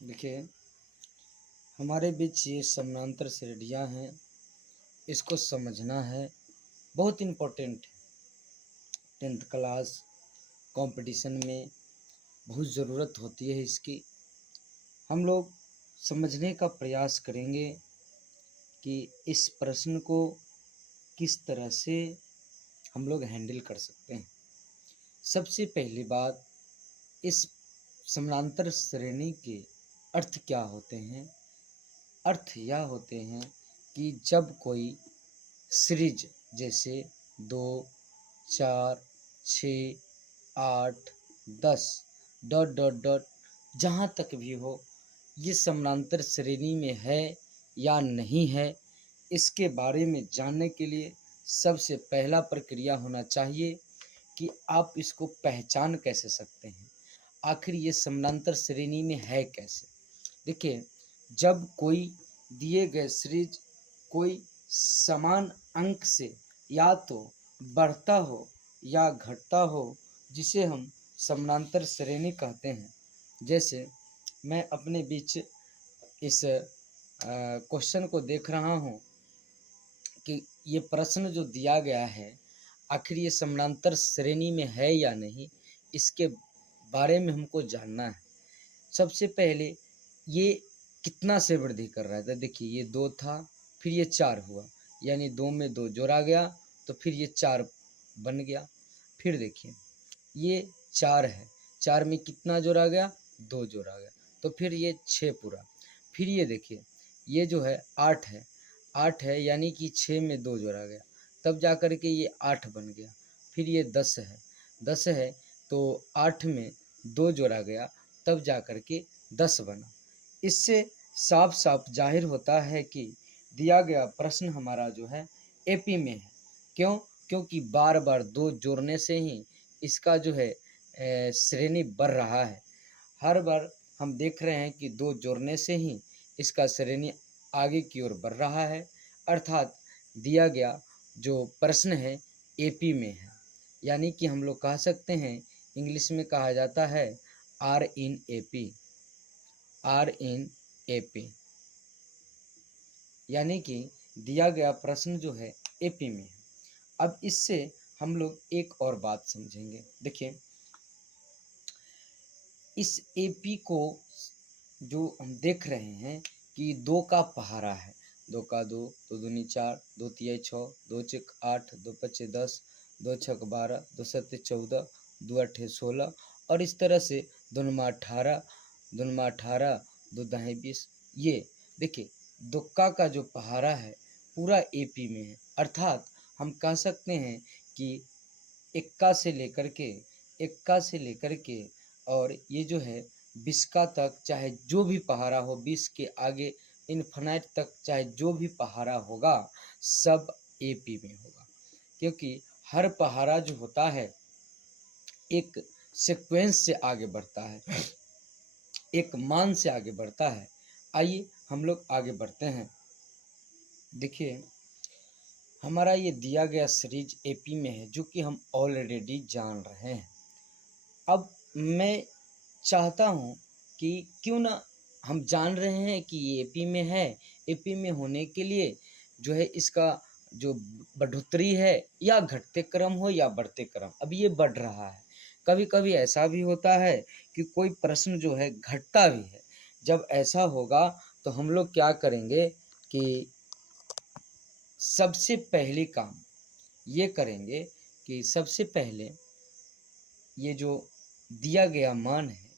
देखिए, हमारे बीच ये समानांतर श्रेणियाँ हैं, इसको समझना है, बहुत इम्पोर्टेंट है। 10th क्लास कंपटीशन में बहुत ज़रूरत होती है इसकी। हम लोग समझने का प्रयास करेंगे कि इस प्रश्न को किस तरह से हम लोग हैंडल कर सकते हैं। सबसे पहली बात, इस समानांतर श्रेणी के अर्थ क्या होते हैं? अर्थ यह होते हैं कि जब कोई सीरीज जैसे 2, 4, 6, 8, 10 डॉट डॉट डॉट जहाँ तक भी हो, ये समानांतर श्रेणी में है या नहीं है, इसके बारे में जानने के लिए सबसे पहला प्रक्रिया होना चाहिए कि आप इसको पहचान कैसे सकते हैं, आखिर ये समानांतर श्रेणी में है कैसे। देखिए, जब कोई दिए गए सीरीज कोई समान अंक से या तो बढ़ता हो या घटता हो, जिसे हम समानांतर श्रेणी कहते हैं। जैसे मैं अपने बीच इस क्वेश्चन को देख रहा हूँ कि ये प्रश्न जो दिया गया है, आखिर ये समानांतर श्रेणी में है या नहीं, इसके बारे में हमको जानना है। सबसे पहले ये कितना से वृद्धि कर रहा था। देखिए, ये 2 था, फिर ये 4 हुआ, यानी 2 में 2 जोड़ा गया तो फिर ये 4 बन गया। फिर देखिए, ये 4 है, 4 में कितना जोड़ा गया? 2 जोड़ा गया, तो फिर ये 6 पूरा। फिर ये देखिए, ये जो है 8 है, 8 है यानी कि 6 में 2 जोड़ा गया, तब जा कर के ये 8 बन गया। फिर ये 10 है, 10 है तो 8 में 2 जोड़ा गया, तब जा कर के 10 बना। इससे साफ साफ जाहिर होता है कि दिया गया प्रश्न हमारा जो है एपी में है। क्यों? क्योंकि बार बार 2 जोड़ने से ही इसका जो है श्रेणी बढ़ रहा है। हर बार हम देख रहे हैं कि 2 जोड़ने से ही इसका श्रेणी आगे की ओर बढ़ रहा है, अर्थात दिया गया जो प्रश्न है एपी में है। यानी कि हम लोग कह सकते हैं, इंग्लिश में कहा जाता है are in AP, are in AP, यानी कि दिया गया प्रश्न जो है एपी में है। अब इससे हम लोग एक और बात समझेंगे। देखिए, इस एपी को जो हम देख रहे हैं कि 2 का पहाड़ा है, 2 का 2, 2 दूनी 4, 2 तिहाई 6, 2 चौक 8, 2 पच्चे 10, 2 छक 12, 2 सत्ते 14, 2 अट्ठे 16, और इस तरह से 2 नमा 18, 2 नमा 18, 2 दहाई 20। ये देखिए, दुक्का का जो पहाड़ा है पूरा एपी में है, अर्थात हम कह सकते हैं कि इक्का से लेकर के और ये जो है 20 का तक, चाहे जो भी पहाड़ा हो, 20 के आगे इन्फिनाइट तक चाहे जो भी पहाड़ा होगा, सब एपी में होगा। क्योंकि हर पहाड़ा जो होता है एक सीक्वेंस से आगे बढ़ता है, एक मान से आगे बढ़ता है। आइए हम लोग आगे बढ़ते हैं। देखिए, हमारा ये दिया गया सीरीज एपी में है, जो कि हम ऑलरेडी जान रहे हैं। अब मैं चाहता हूँ कि क्यों ना, हम जान रहे हैं कि ये एपी में है, एपी में होने के लिए जो है इसका जो बढ़ोतरी है या घटते क्रम हो या बढ़ते क्रम, अब ये बढ़ रहा है। कभी कभी ऐसा भी होता है कि कोई प्रश्न जो है घटता भी है। जब ऐसा होगा तो हम लोग क्या करेंगे कि सबसे पहले काम ये करेंगे कि सबसे पहले ये जो दिया गया मान है,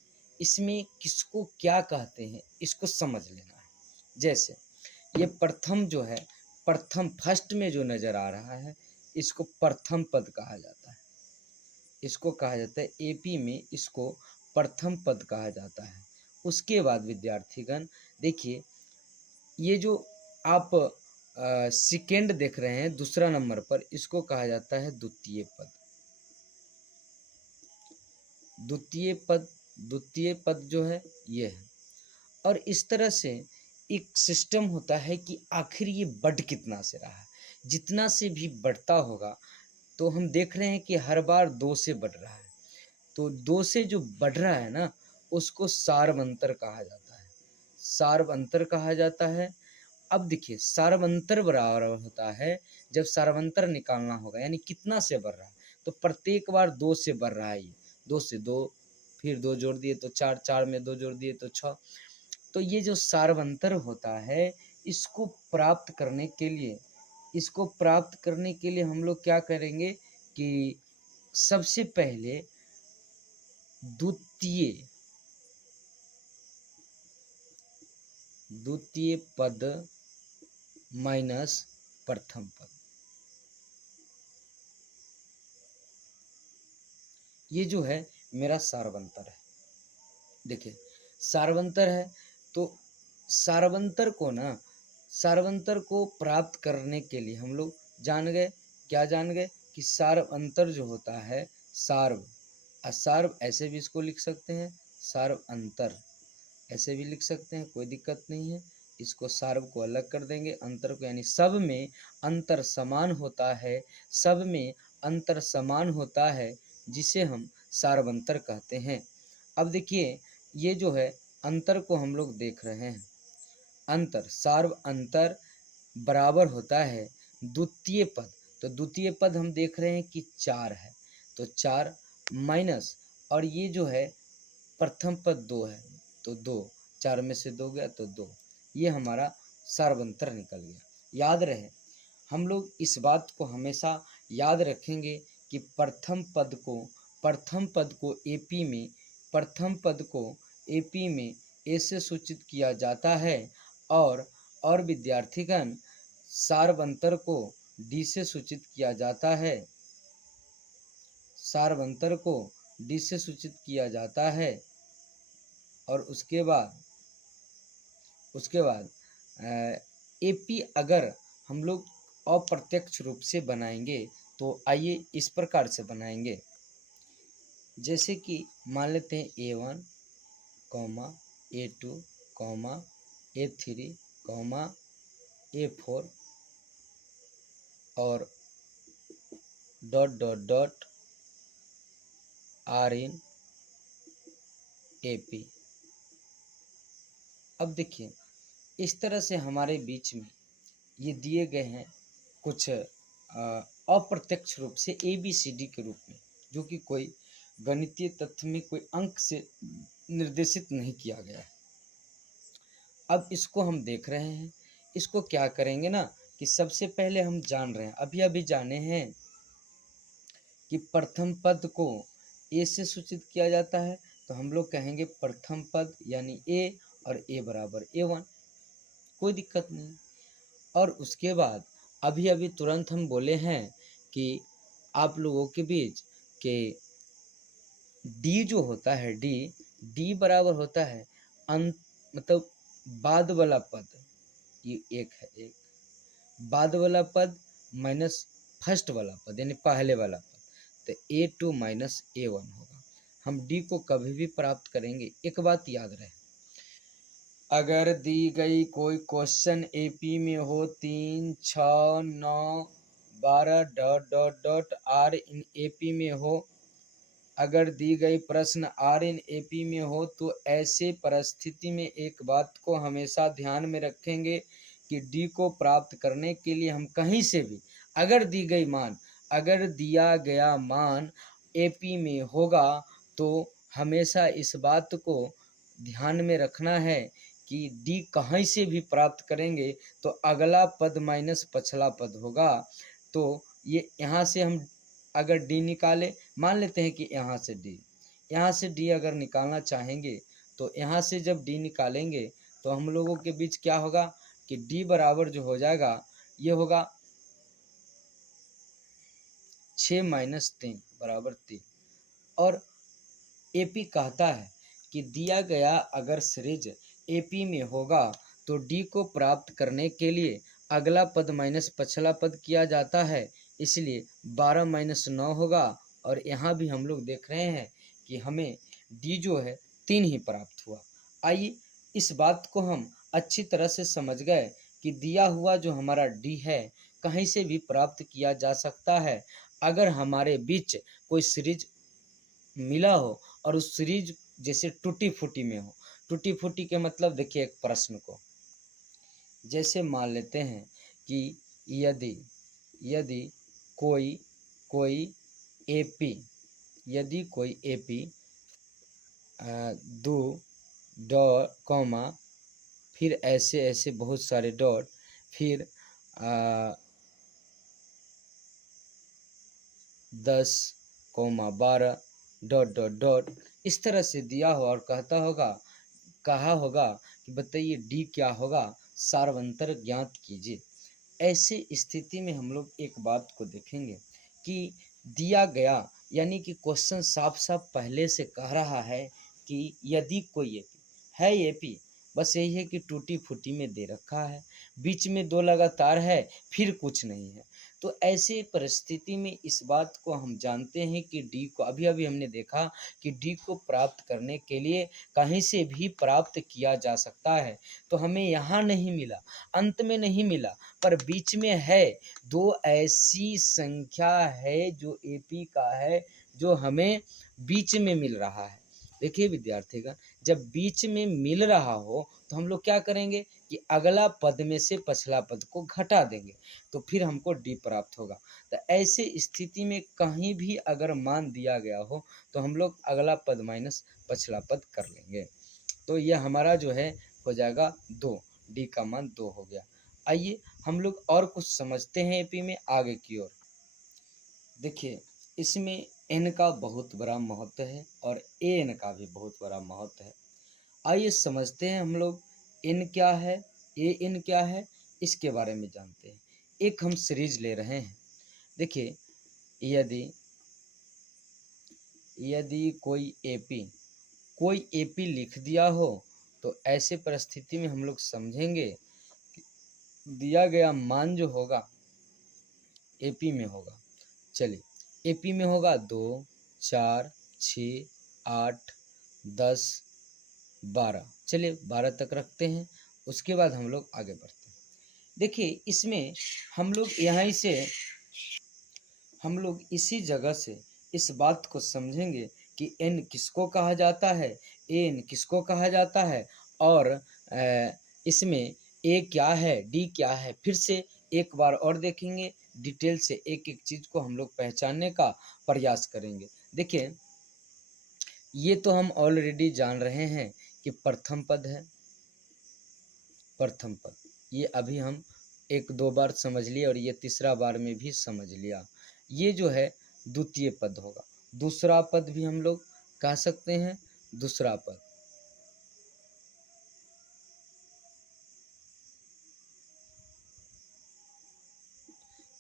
इसमें किसको क्या कहते हैं इसको समझ लेना है। जैसे ये प्रथम जो है, प्रथम फर्स्ट में जो नज़र आ रहा है, इसको प्रथम पद कहा जाता है। इसको कहा जाता है एपी में, इसको प्रथम पद कहा जाता है। उसके बाद विद्यार्थीगण देखिए, ये जो आप सेकेंड देख रहे हैं दूसरा नंबर पर, इसको कहा जाता है द्वितीय पद। द्वितीय पद जो है ये है। और इस तरह से एक सिस्टम होता है कि आखिर ये बढ़ कितना से रहा है। जितना से भी बढ़ता होगा, तो हम देख रहे हैं कि हर बार 2 से बढ़ रहा है, तो 2 से जो बढ़ रहा है ना, उसको सारवंतर कहा जाता है। सार्वंतर कहा जाता है। अब देखिए सार्वंतर बराबर होता है जब सार्वंतर निकालना होगा, यानी कितना से बढ़ रहा है, तो प्रत्येक बार 2 से बढ़ रहा है। ये 2 से 2, फिर 2 जोड़ दिए तो 4, 4 में 2 जोड़ दिए तो 6। तो ये जो सार्वंतर होता है, इसको प्राप्त करने के लिए हम लोग क्या करेंगे कि सबसे पहले द्वितीय पद माइनस प्रथम पद, ये जो है मेरा सार्वंतर है। देखिए सार्वंतर है, तो सार्वंतर को प्राप्त करने के लिए हम लोग जान गए कि सार्वंतर जो होता है, सार्व असार्व ऐसे भी इसको लिख सकते हैं, सार्वंतर ऐसे भी लिख सकते हैं, कोई दिक्कत नहीं है। इसको सार्व को अलग कर देंगे, अंतर को, यानी सब में अंतर समान होता है जिसे हम सार्वंतर कहते हैं। अब देखिए ये जो है अंतर को हम लोग देख रहे हैं, अंतर सार्व अंतर बराबर होता है द्वितीय पद। तो द्वितीय पद हम देख रहे हैं कि 4 है, तो 4 माइनस, और ये जो है प्रथम पद 2 है, तो 2, 4 में से 2 गया तो 2, ये हमारा सार्वंतर निकल गया। याद रहे, हम लोग इस बात को हमेशा याद रखेंगे कि प्रथम पद को एपी में ए से सूचित किया जाता है, और विद्यार्थीगण सार्वंतर को डी से सूचित किया जाता है, और उसके बाद एपी अगर हम लोग अप्रत्यक्ष रूप से बनाएंगे तो आइए इस प्रकार से बनाएंगे। जैसे कि मान लेते हैं A1, A2, A3, A4 और ... R in AP। अब देखिए इस तरह से हमारे बीच में ये दिए गए हैं कुछ अप्रत्यक्ष रूप से ABCD के रूप में, जो कि कोई गणितीय तथ्य में कोई अंक से निर्देशित नहीं किया गया है। अब इसको हम देख रहे हैं, इसको क्या करेंगे ना कि सबसे पहले हम जान रहे हैं, अभी जाने हैं कि प्रथम पद को ए से सूचित किया जाता है, तो हम लोग कहेंगे प्रथम पद यानी ए, और ए बराबर A1, कोई दिक्कत नहीं। और उसके बाद अभी तुरंत हम बोले हैं कि आप लोगों के बीच के डी जो होता है, डी बराबर होता है मतलब बाद वाला पद, ये एक है, एक बाद वाला पद माइनस फर्स्ट वाला पद यानी पहले वाला पद, तो A2 माइनस A1 होगा। हम डी को कभी भी प्राप्त करेंगे, एक बात याद रहे, अगर दी गई कोई क्वेश्चन एपी में हो 3, 6, 9, 12 ... R इन एपी में हो, अगर दी गई प्रश्न R इन एपी में हो, तो ऐसे परिस्थिति में एक बात को हमेशा ध्यान में रखेंगे कि डी को प्राप्त करने के लिए हम कहीं से भी अगर दिया गया मान एपी में होगा, तो हमेशा इस बात को ध्यान में रखना है कि डी कहीं से भी प्राप्त करेंगे तो अगला पद माइनस पिछला पद होगा। तो ये यहाँ से हम अगर डी निकाले, मान लेते हैं कि यहाँ से डी अगर निकालना चाहेंगे, तो यहाँ से जब डी निकालेंगे तो हम लोगों के बीच क्या होगा कि डी बराबर जो हो जाएगा, ये होगा 6 माइनस 3 बराबर 3। और एपी कहता है कि दिया गया अगर सीरीज एपी में होगा तो डी को प्राप्त करने के लिए अगला पद माइनस पिछला पद किया जाता है, इसलिए 12 माइनस 9 होगा। और यहाँ भी हम लोग देख रहे हैं कि हमें डी जो है 3 ही प्राप्त हुआ। आइए इस बात को हम अच्छी तरह से समझ गए कि दिया हुआ जो हमारा डी है कहीं से भी प्राप्त किया जा सकता है। अगर हमारे बीच कोई सीरीज मिला हो और उस सीरीज जैसे टूटी फूटी में हो, टूटी फूटी के मतलब देखिए एक प्रश्न को, जैसे मान लेते हैं कि यदि यदि कोई कोई एपी यदि कोई एपी दो डॉट कॉमा फिर ऐसे ऐसे बहुत सारे डॉट फिर 10, 12 डॉट डॉट डॉट इस तरह से दिया हो और कहा होगा कि बताइए डी क्या होगा, सार्वंतर ज्ञात कीजिए। ऐसे स्थिति में हम लोग एक बात को देखेंगे कि दिया गया यानी कि क्वेश्चन साफ साफ पहले से कह रहा है कि यदि कोई एपी है, एपी बस यही है कि टूटी फूटी में दे रखा है, बीच में दो लगातार है, फिर कुछ नहीं है। तो ऐसे परिस्थिति में इस बात को हम जानते हैं कि डी को अभी अभी हमने देखा कि डी को प्राप्त करने के लिए कहीं से भी प्राप्त किया जा सकता है। तो हमें यहाँ नहीं मिला, अंत में नहीं मिला, पर बीच में है। दो ऐसी संख्या है जो एपी का है जो हमें बीच में मिल रहा है। देखिए विद्यार्थीगण, जब बीच में मिल रहा हो तो हम लोग क्या करेंगे कि अगला पद में से पछला पद को घटा देंगे, तो फिर हमको डी प्राप्त होगा। तो ऐसे स्थिति में कहीं भी अगर मान दिया गया हो तो हम लोग अगला पद माइनस पछला पद कर लेंगे। तो यह हमारा जो है हो जाएगा 2, डी का मान 2 हो गया। आइए हम लोग और कुछ समझते हैं एपी में आगे की ओर। देखिए इसमें एन का बहुत बड़ा महत्व है और ए एन का भी बहुत बड़ा महत्व है। आइए समझते हैं हम लोग एन क्या है, ए एन क्या है, इसके बारे में जानते हैं। एक हम सीरीज ले रहे हैं। देखिए यदि यदि कोई एपी लिख दिया हो तो ऐसे परिस्थिति में हम लोग समझेंगे कि दिया गया मान जो होगा एपी में होगा। चलिए एपी में होगा 2, 4, 6, 8, 10, 12। चलिए 12 तक रखते हैं, उसके बाद हम लोग आगे बढ़ते हैं। देखिए इसमें हम लोग इसी जगह से इस बात को समझेंगे कि एन किसको कहा जाता है, एन किसको कहा जाता है, और इसमें ए क्या है, डी क्या है। फिर से एक बार और देखेंगे, डिटेल से एक एक चीज़ को हम लोग पहचानने का प्रयास करेंगे। देखिए ये तो हम ऑलरेडी जान रहे हैं कि प्रथम पद है, प्रथम पद ये अभी हम 1-2 बार समझ लिए और ये तीसरा बार में भी समझ लिया। ये जो है द्वितीय पद होगा, दूसरा पद भी हम लोग कह सकते हैं, दूसरा पद।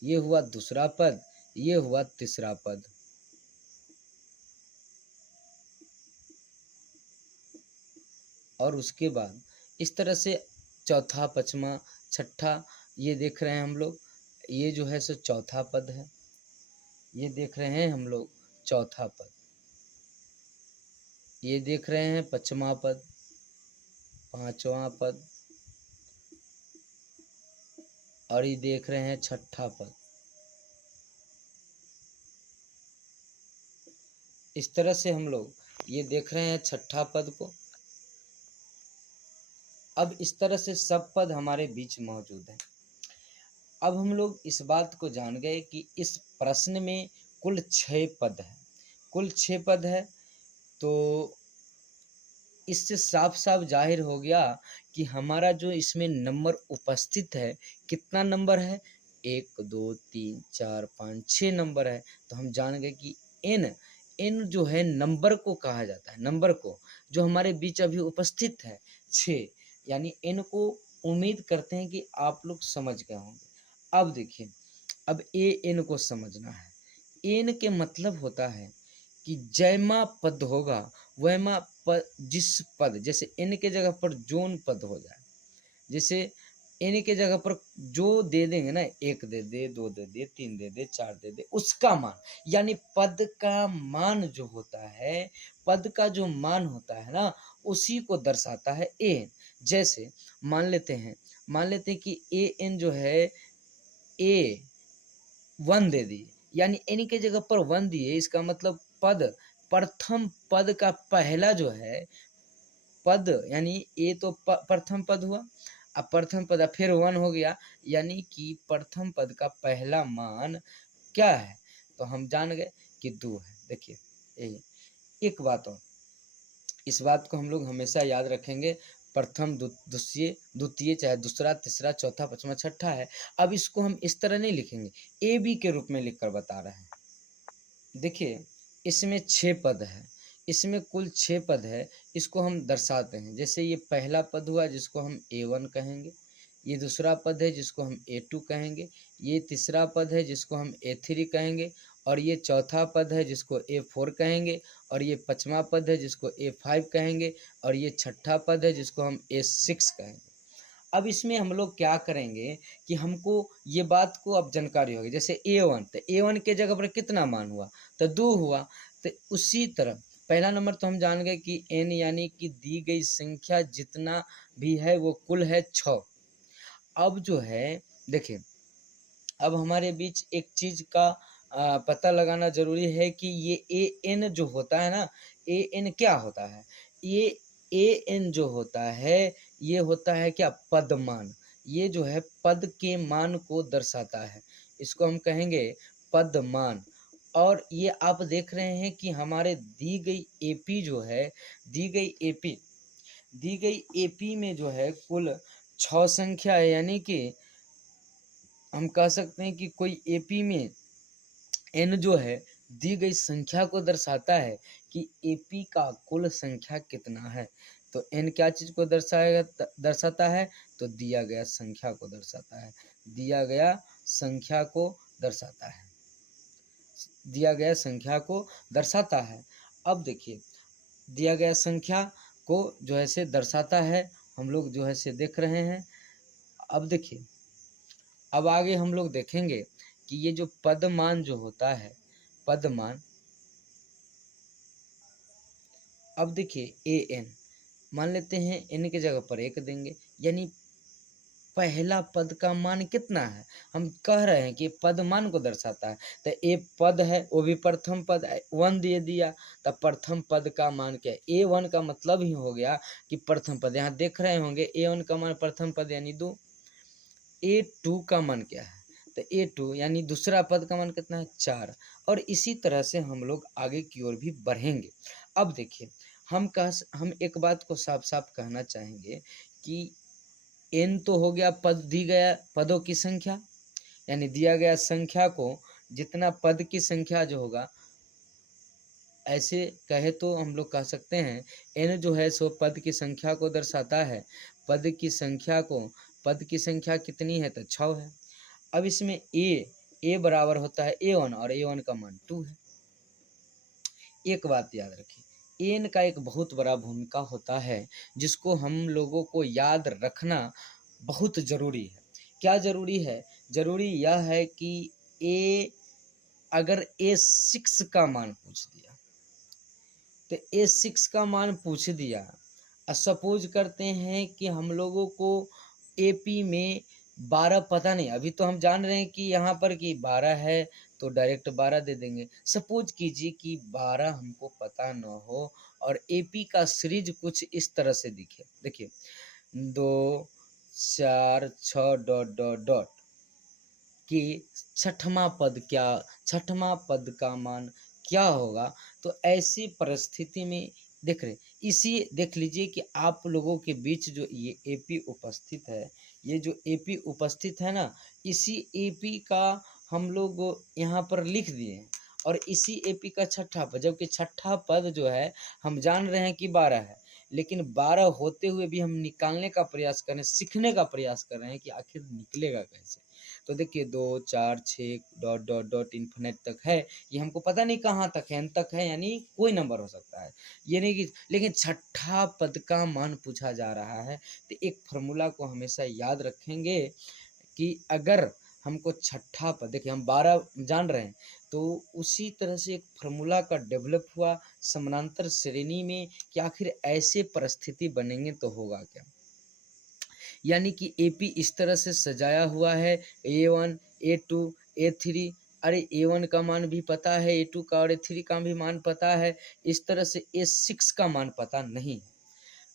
ये हुआ दूसरा पद, ये हुआ तीसरा पद। और उसके बाद इस तरह से चौथा, पांचवा, छठा ये देख रहे हैं हम लोग, ये जो है सो चौथा पद है। ये देख रहे हैं हम लोग चौथा पद, ये देख रहे हैं पांचवा पद, पांचवा पद, और ये देख रहे हैं छठा पद। इस तरह से हम लोग ये देख रहे हैं छठा पद को। अब इस तरह से सब पद हमारे बीच मौजूद हैं। अब हम लोग इस बात को जान गए कि इस प्रश्न में कुल 6 पद है, कुल 6 पद है। तो इससे साफ साफ जाहिर हो गया कि हमारा जो इसमें नंबर उपस्थित है, कितना नंबर है, 1, 2, 3, 4, 5, 6 नंबर है। तो हम जान गए कि एन जो है नंबर को कहा जाता है, नंबर को जो हमारे बीच अभी उपस्थित है 6, यानी एन को उम्मीद करते हैं कि आप लोग समझ गए होंगे। अब देखिए, अब ए एन को समझना है। एन के मतलब होता है कि जैमा पद होगा वैमा पद, जिस पद जैसे एन के जगह पर जोन पद हो जाए, जैसे एन के जगह पर जो दे देंगे ना, 1 दे दे, 2 दे दे, 3 दे दे, 4 दे दे, उसका मान, यानी पद का मान जो होता है, पद का जो मान होता है ना, उसी को दर्शाता है एन। जैसे मान लेते हैं कि ए एन जो है ए 1 दे दिए, यानी एन के जगह पर 1 दिए, इसका मतलब पद, प्रथम पद का पहला जो है पद यानी ए तो प्रथम पद हुआ, अब प्रथम पद फिर 1 हो गया, यानी कि प्रथम पद का पहला मान क्या है, तो हम जान गए कि 2 है। देखिए यही एक बात और, इस बात को हम लोग हमेशा याद रखेंगे, प्रथम द्वितीय द्वितीय चाहे दूसरा तीसरा चौथा पांचवा छठा है। अब इसको हम इस तरह नहीं लिखेंगे, ए बी के रूप में लिखकर बता रहे हैं। देखिए इसमें 6 पद है, इसमें कुल 6 पद है, इसको हम दर्शाते हैं। जैसे ये पहला पद हुआ जिसको हम A1 कहेंगे, ये दूसरा पद है जिसको हम A2 कहेंगे, ये तीसरा पद है जिसको हम A3 कहेंगे, और ये चौथा पद है जिसको A4 कहेंगे, और ये पांचवा पद है जिसको A5 कहेंगे, और ये छठा पद है जिसको हम A6 कहेंगे। अब इसमें हम लोग क्या करेंगे कि हमको ये बात को अब जानकारी होगी। जैसे A1, तो A1 के जगह पर कितना मान हुआ, तो 2 हुआ। तो उसी तरह पहला नंबर तो हम जान गए कि n यानी कि दी गई संख्या जितना भी है वो कुल है 6। अब जो है देखिए, अब हमारे बीच एक चीज का पता लगाना जरूरी है कि ये an जो होता है ना, an क्या होता है, ये an जो होता है ये होता है क्या, पदमान। ये जो है पद के मान को दर्शाता है, इसको हम कहेंगे पदमान। और ये आप देख रहे हैं कि हमारे दी गई एपी जो है, दी गई एपी में जो है कुल 6 संख्या है, यानी कि हम कह सकते हैं कि कोई एपी में n जो है दी गई संख्या को दर्शाता है कि एपी का कुल संख्या कितना है। तो n क्या चीज को दर्शाता है, तो दिया गया संख्या को दर्शाता है, दिया गया संख्या को दर्शाता है, दिया गया संख्या को दर्शाता है। अब देखिए दिया गया संख्या को जो है से दर्शाता है, हम लोग जो है से देख रहे हैं। अब देखिए, अब आगे हम लोग देखेंगे कि ये जो पदमान जो होता है, पदमान, अब देखिए an मान लेते हैं, n के जगह पर 1 देंगे, यानी पहला पद का मान कितना है, हम कह रहे हैं कि पद मान को दर्शाता है। तो ए पद है वो भी प्रथम पद 1 दे दिया, तब प्रथम पद का मान क्या है, A1 का मतलब ही हो गया कि प्रथम पद। यहाँ देख रहे होंगे A1 का मान प्रथम पद यानी 2, A2 का मान क्या है, तो A2 यानी दूसरा पद का मान कितना है, 4। और इसी तरह से हम लोग आगे की ओर भी बढ़ेंगे। अब देखिए हम एक बात को साफ साफ कहना चाहेंगे कि n तो हो गया पद, दी गया पदों की संख्या, यानी दिया गया संख्या को जितना पद की संख्या जो होगा, ऐसे कहे तो हम लोग कह सकते हैं n जो है सो पद की संख्या को दर्शाता है। पद की संख्या कितनी है, तो 6 है। अब इसमें a बराबर होता है A1 और A1 का मान 2 है। एक बात याद रखिए, n का एक बहुत बड़ा भूमिका होता है जिसको हम लोगों को याद रखना बहुत जरूरी है। क्या जरूरी है, जरूरी यह है कि अगर A6 का मान पूछ दिया, तो A6 का मान पूछ दिया, सपोज करते हैं कि हम लोगों को एपी में 12 पता नहीं, अभी तो हम जान रहे हैं कि यहाँ पर कि 12 है तो डायरेक्ट 12 दे देंगे। सपोज कीजिए कि 12 हमको पता न हो और एपी का सीरीज कुछ इस तरह से दिखे, देखिए 2 4 6 डॉट डॉट डॉट कि छठवां पद का मान क्या होगा। तो ऐसी परिस्थिति में देख लीजिए कि आप लोगों के बीच जो ये एपी उपस्थित है, ये जो एपी उपस्थित है ना, इसी एपी का हम लोग यहाँ पर लिख दिए हैं, और इसी एपी का छठा पद, जबकि छठा पद जो है हम जान रहे हैं कि 12 है, लेकिन 12 होते हुए भी हम निकालने का प्रयास कर रहे हैं, सीखने का प्रयास कर रहे हैं कि आखिर निकलेगा कैसे। तो देखिए 2 4 6 डॉट डॉट डॉट इन्फिनिट तक है, ये हमको पता नहीं कहाँ तक है, n तक है, यानी कोई नंबर हो सकता है, ये नहीं कि, लेकिन छठा पद का मान पूछा जा रहा है। तो एक फार्मूला को हमेशा याद रखेंगे कि अगर हमको छठा पद, देखिए हम 12 जान रहे हैं, तो उसी तरह से एक फार्मूला का डेवलप हुआ समानांतर श्रेणी में कि आखिर ऐसे परिस्थिति बनेंगे तो होगा क्या। यानी कि एपी इस तरह से सजाया हुआ है, A1 A2 A3, अरे A1 का मान भी पता है, A2 का और A3 का भी मान पता है, इस तरह से A6 का मान पता नहीं है।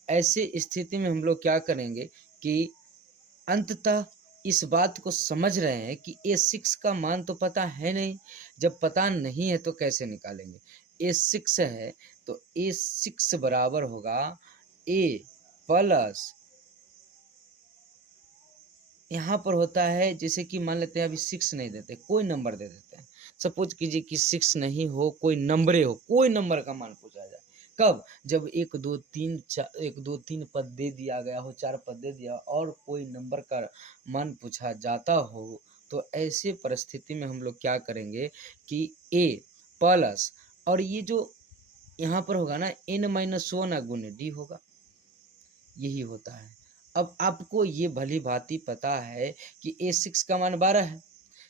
ऐसे स्थिति में हम लोग क्या करेंगे कि अंततः इस बात को समझ रहे हैं कि A6 का मान तो पता है नहीं, जब पता नहीं है तो कैसे निकालेंगे। A6 है तो A6 बराबर होगा A प्लस, यहाँ पर होता है जैसे कि मान लेते हैं अभी 6 नहीं देते, कोई नंबर दे देते हैं। सपोज कीजिए कि 6 नहीं हो, कोई नंबरे हो, कोई नंबर का मान पूछा जाए। कब? जब 1 2 3 1 2 3 पद दे दिया गया हो, 4 पद दे दिया और कोई नंबर का मान पूछा जाता हो, तो ऐसे परिस्थिति में हम लोग क्या करेंगे कि A प्लस, और ये जो यहाँ पर होगा ना n-1 गुने D होगा, यही होता है। अब आपको ये भली भांति पता है कि A6 का मान 12 है।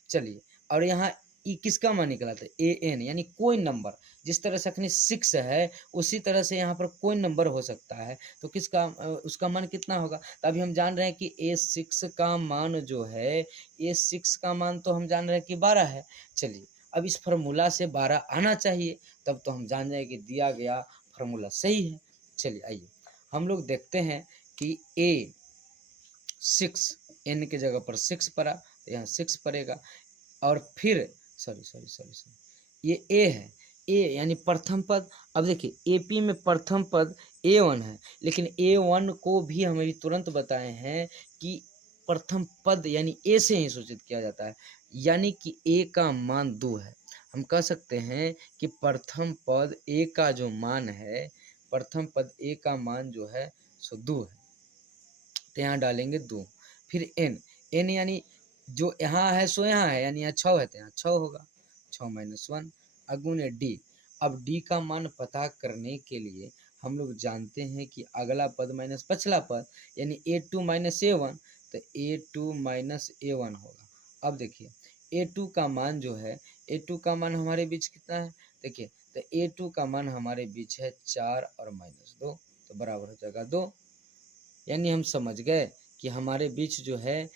चलिए, और यहाँ ई किसका मान निकला था? AN, यानी कोई नंबर। जिस तरह से अखनी 6 है उसी तरह से यहाँ पर कोई नंबर हो सकता है, तो किसका उसका मान कितना होगा? तो अभी हम जान रहे हैं कि A6 का मान जो है, A6 का मान तो हम जान रहे हैं कि 12 है। चलिए, अब इस फार्मूला से 12 आना चाहिए, तब तो हम जान जाए कि दिया गया फार्मूला सही है। चलिए आइए हम लोग देखते हैं कि A6 n के जगह पर 6 पड़ा, तो यहाँ 6 पड़ेगा। और फिर सॉरी, ये A है, A यानी प्रथम पद। अब देखिए AP में प्रथम पद A1 है, लेकिन A1 को भी हमें तुरंत बताए हैं कि प्रथम पद यानी A से ही सूचित किया जाता है, यानी कि A का मान 2 है। हम कह सकते हैं कि प्रथम पद A का जो मान है, प्रथम पद A का मान जो है सो 2 है, तो यहाँ डालेंगे 2। फिर n यानी जो यहाँ है सो यहाँ है, यानी यहाँ 6 है तो यहाँ 6 होगा, 6 - 1 अगुने D। अब D का मान पता करने के लिए हम लोग जानते हैं कि अगला पद माइनस पछला पद, यानी A2 - A1, तो A2 - A1 होगा। अब देखिए A2 का मान जो है, A2 का मान हमारे बीच कितना है? देखिए तो A2 का मान हमारे बीच है 4 और -2, तो बराबर हो जाएगा 2। यानी हम समझ गए कि हमारे बीच जो है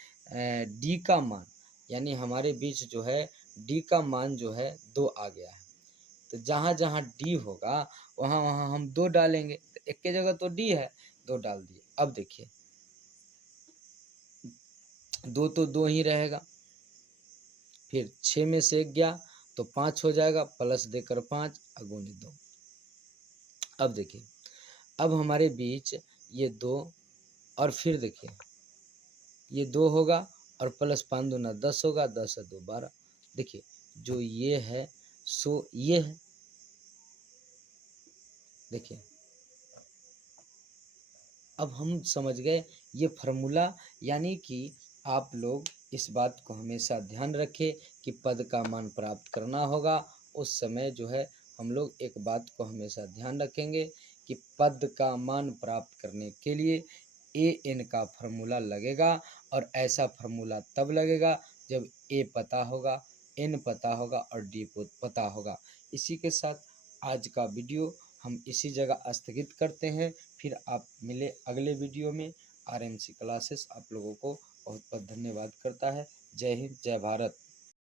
D का मान, यानी हमारे बीच जो है D का मान जो है 2 आ गया है। तो जहाँ जहाँ D होगा वहाँ वहाँ हम 2 डालेंगे, तो एक के जगह तो D है, 2 डाल दिए। अब देखिए 2 तो 2 ही रहेगा, फिर 6 में से 1 गया तो 5 हो जाएगा, प्लस देकर 5 अगुनी 2। अब देखिए अब हमारे बीच ये 2, और फिर देखिए ये 2 होगा और प्लस 5 दूना 10 होगा, 10 और 2 12। देखिए जो ये है सो ये है। देखिए अब हम समझ गए ये फार्मूला, यानी कि आप लोग इस बात को हमेशा ध्यान रखें कि पद का मान प्राप्त करना होगा। उस समय जो है हम लोग एक बात को हमेशा ध्यान रखेंगे कि पद का मान प्राप्त करने के लिए AN का फार्मूला लगेगा, और ऐसा फार्मूला तब लगेगा जब A पता होगा, N पता होगा और D पता होगा। इसी के साथ आज का वीडियो हम इसी जगह स्थगित करते हैं। फिर आप मिले अगले वीडियो में। RMC क्लासेस आप लोगों को बहुत बहुत धन्यवाद करता है। जय हिंद, जय भारत।